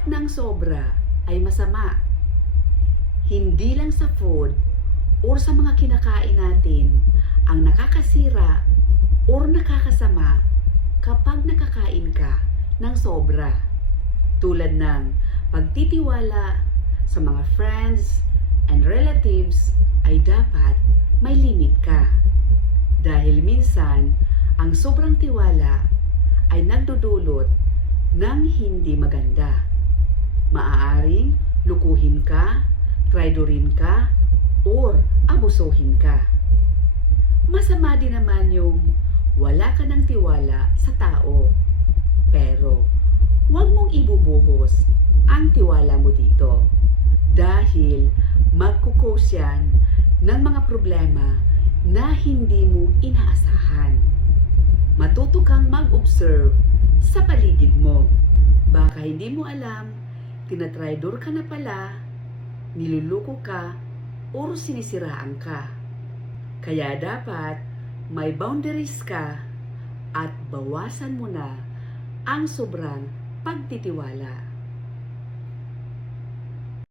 lahat ng sobra ay masama. Hindi lang sa food or sa mga kinakain natin ang nakakasira or nakakasama kapag nakakain ka ng sobra. Tulad ng pagtitiwala sa mga friends and relatives ay dapat may limit ka. Dahil minsan, ang sobrang tiwala ay nagdudulot ng hindi maganda. Maaaring lukuhin ka, traidorin ka, or abusuhin ka. Masama din naman yung wala ka ng tiwala sa tao. Pero, huwag mong ibubuhos ang tiwala mo dito. Dahil magkukos yan ng mga problema na hindi mo inaasahan. Matuto kang mag-observe sa paligid mo. Baka hindi mo alam, tinatraidor ka na pala, niluluko ka, o sinisiraan ka. Kaya dapat may boundaries ka at bawasan mo na ang sobrang pagtitiwala.